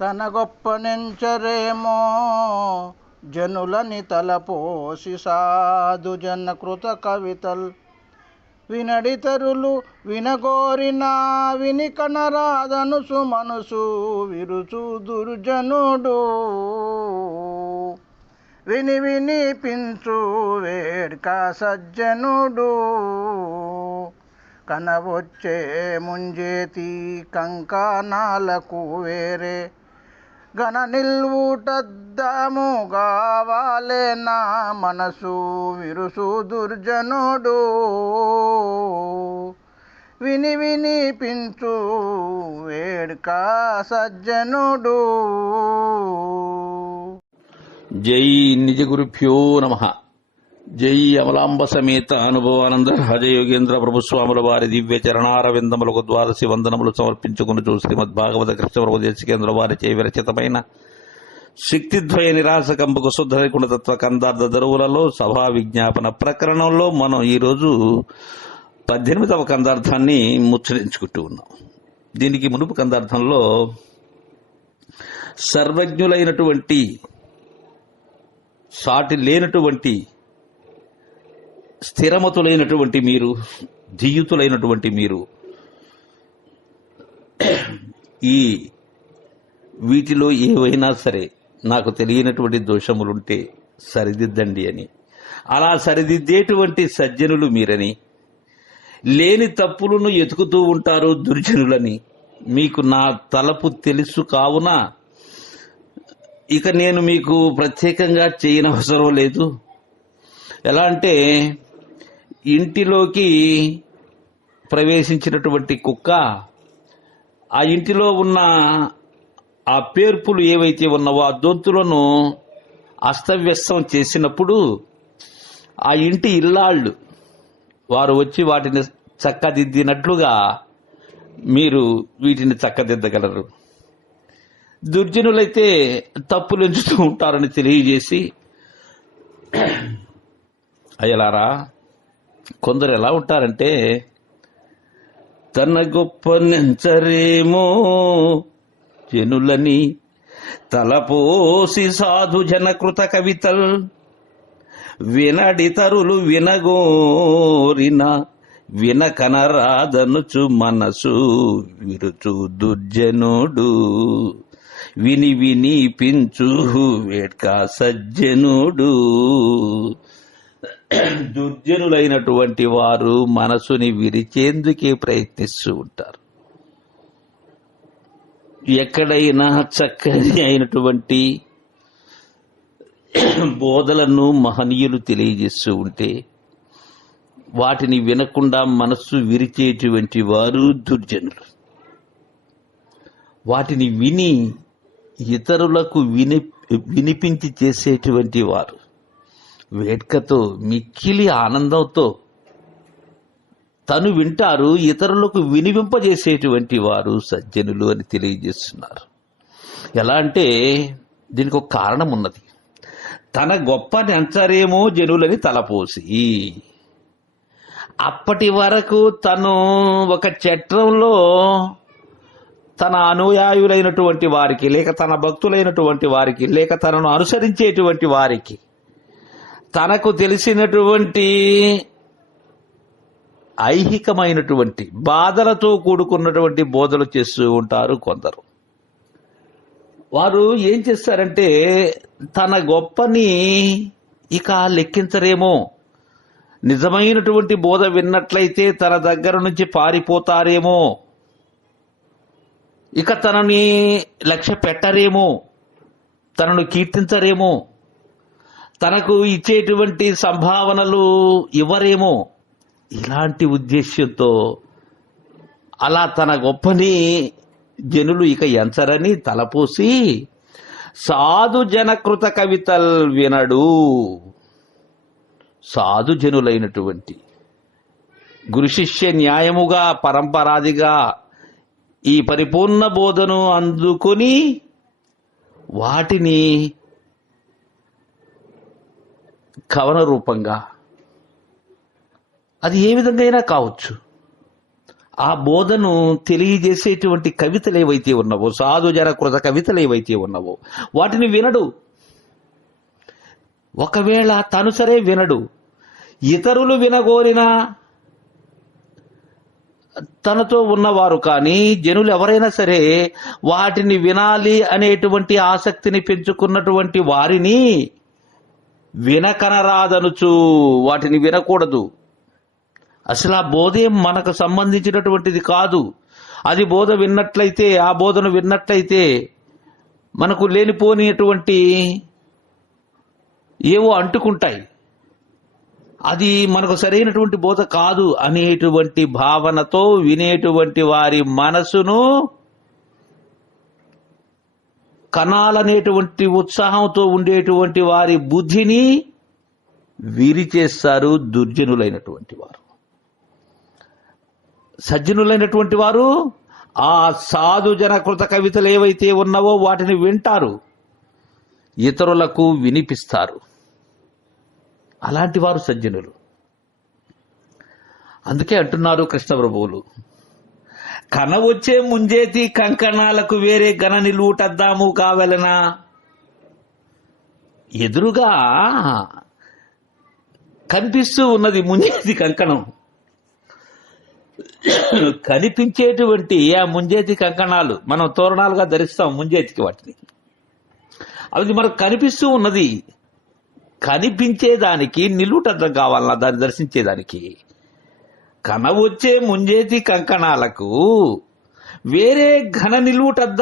తన గొప్ప నెంచరేమో జనులని తలపోసి సాధు జన కృత కవితల్. వినడితరులు వినగోరినా విని కనరాదనుసు మనసు విరుచు దుర్జనుడు. విని వినిపించు వేడ్క సజ్జనుడు. కనవొచ్చే ముంజేతి కంకణాలకు వేరే గణ నిల్వుటద్దాము కావాలే నా మనసు విరుసు దుర్జనుడు. విని వినిపించు వేడుక సజ్జనుడు. జై నిజ గురుభ్యో నమ. జై అమలాంబ సమేత అనుభవానంద హజయోగేంద్ర ప్రభుస్వాముల వారి దివ్య చరణారవిందములకు ద్వాదశి వందనములు సమర్పించుకుని శ్రీమద్ భాగవత కృష్ణ ప్రభు వారి చే విరచితమైన శక్తిద్వయ నిరాశకంబకు శుద్ధ గుణతత్వ కందార్థ దరువులలో సభా విజ్ఞాపన ప్రకరణంలో మనం ఈరోజు పద్దెనిమిదవ కందార్థాన్ని ముచ్చరించుకుంటూ ఉన్నాం. దీనికి మునుపు కందార్థంలో సర్వజ్ఞులైనటువంటి సాటి లేనటువంటి స్థిరమతులైనటువంటి మీరు ధీయుతులైనటువంటి మీరు ఈ వీటిలో ఏవైనా సరే నాకు తెలియనటువంటి దోషములుంటే సరిదిద్దండి అని. అలా సరిదిద్దేటువంటి సజ్జనులు మీరని లేని తప్పులను ఎతుకుతూ ఉంటారు దుర్జనులని మీకు నా తలపు తెలుసు కావున ఇక నేను మీకు ప్రత్యేకంగా చేయనవసరం లేదు. ఎలా అంటే ఇంటిలోకి ప్రవేశించినటువంటి కుక్క ఆ ఇంటిలో ఉన్న ఆ పేర్పులు ఏవైతే ఉన్నావో ఆ దొంతులను అస్తవ్యస్తం చేసినప్పుడు ఆ ఇంటి ఇల్లాళ్ళు వారు వచ్చి వాటిని చక్కదిద్దినట్లుగా మీరు వీటిని చక్కదిద్దగలరు. దుర్జనులైతే తప్పులు ఎంచుతూ ఉంటారని తెలియజేసి అయ్యలారా కొందరు ఎలా ఉంటారంటే తన గొప్ప నెంచరేమో జనులని తలపోసి సాధు జనకృత కవితల్ వినడితరులు వినగోరిన వినకనరాదనుచు మనసు విరుచు దుర్జనుడు. విని విని పించు వేడ్కా సజ్జనుడు. దుర్జనులైనటువంటి వారు మనసుని విరిచేందుకే ప్రయత్నిస్తూ ఉంటారు. ఎక్కడైనా చక్కని అయినటువంటి బోధలను మహనీయులు తెలియజేస్తూ ఉంటే వాటిని వినకుండా మనస్సు విరిచేటువంటి వారు దుర్జనులు. వాటిని విని ఇతరులకు విని వినిపించి చేసేటువంటి వారు. వేడుకతో మిక్కిలి ఆనందంతో తను వింటారు ఇతరులకు వినిపింపజేసేటువంటి వారు సజ్జనులు అని తెలియజేస్తున్నారు. ఎలా అంటే దీనికి ఒక కారణం ఉన్నది తన గొప్ప నెంచరేమో జనులని తలపోసి అప్పటి వరకు తను ఒక చట్రంలో తన అనుయాయులైనటువంటి వారికి లేక తన భక్తులైనటువంటి వారికి లేక తనను అనుసరించేటువంటి వారికి తనకు తెలిసినటువంటి ఐహికమైనటువంటి బాధలతో కూడుకున్నటువంటి బోధలు చేస్తూ ఉంటారు కొందరు. వారు ఏం చేస్తారంటే తన గొప్పని ఇక లెక్కించరేమో. నిజమైనటువంటి బోధ విన్నట్లయితే తన దగ్గర నుంచి పారిపోతారేమో. ఇక తనని లక్ష్య పెట్టరేమో. తనను కీర్తించరేమో. తనకు ఇచ్చేటువంటి సంభావనలు ఇవ్వరేమో ఇలాంటి ఉద్దేశ్యంతో అలా తన గొప్పని జనులు ఇక ఎంచరని తలపోసి సాధు జనకృత కవితల్ వినడు. సాధు జనులైనటువంటి గురుశిష్య న్యాయముగా పరంపరాదిగా ఈ పరిపూర్ణ బోధను అందుకొని వాటిని కవన రూపంగా. అది ఏ విధంగా అయినా కావచ్చు. ఆ బోధను తెలియజేసేటువంటి కవితలు ఏవైతే ఉన్నావో సాధుజన కృత కవితలు ఏవైతే ఉన్నావో వాటిని వినడు. ఒకవేళ తను సరే వినడు ఇతరులు వినగోరినా తనతో ఉన్నవారు కానీ జనులు ఎవరైనా సరే వాటిని వినాలి అనేటువంటి ఆసక్తిని పెంచుకున్నటువంటి వారిని వినకనరాదనుచు వాటిని వినకూడదు. అసలు ఆ బోధే మనకు సంబంధించినటువంటిది కాదు. అది బోధ విన్నట్లయితే ఆ బోధను విన్నట్లయితే మనకు లేనిపోనిటువంటి ఏవో అంటుకుంటాయి. అది మనకు సరైనటువంటి బోధ కాదు అనేటువంటి భావనతో వినేటువంటి వారి మనసును కనాలనేటువంటి ఉత్సాహంతో ఉండేటువంటి వారి బుద్ధిని విరిచేస్తారు దుర్జనులైనటువంటి వారు. సజ్జనులైనటువంటి వారు ఆ సాధు జనకృత కవితలు ఏవైతే ఉన్నావో వాటిని వింటారు. ఇతరులకు వినిపిస్తారు. అలాంటి వారు సజ్జనులు. అందుకే అంటున్నారు కృష్ణ ప్రభువులు కన వచ్చే ముంజేతి కంకణాలకు వేరే గణ నిలువుటద్దాము కావలనా? ఎదురుగా కనిపిస్తూ ఉన్నది ముంజేతి కంకణం. కనిపించేటువంటి ఆ ముంజేతి కంకణాలు మనం తోరణాలుగా ధరిస్తాం ముంజేతికి వాటిని. అది మనకు కనిపిస్తూ ఉన్నది కనిపించేదానికి నిలువుటద్దం కావాలన్నా దాన్ని దర్శించేదానికి కనవచ్చే ముంజేతి కంకణాలకు వేరే ఘన నిలువుటద్ద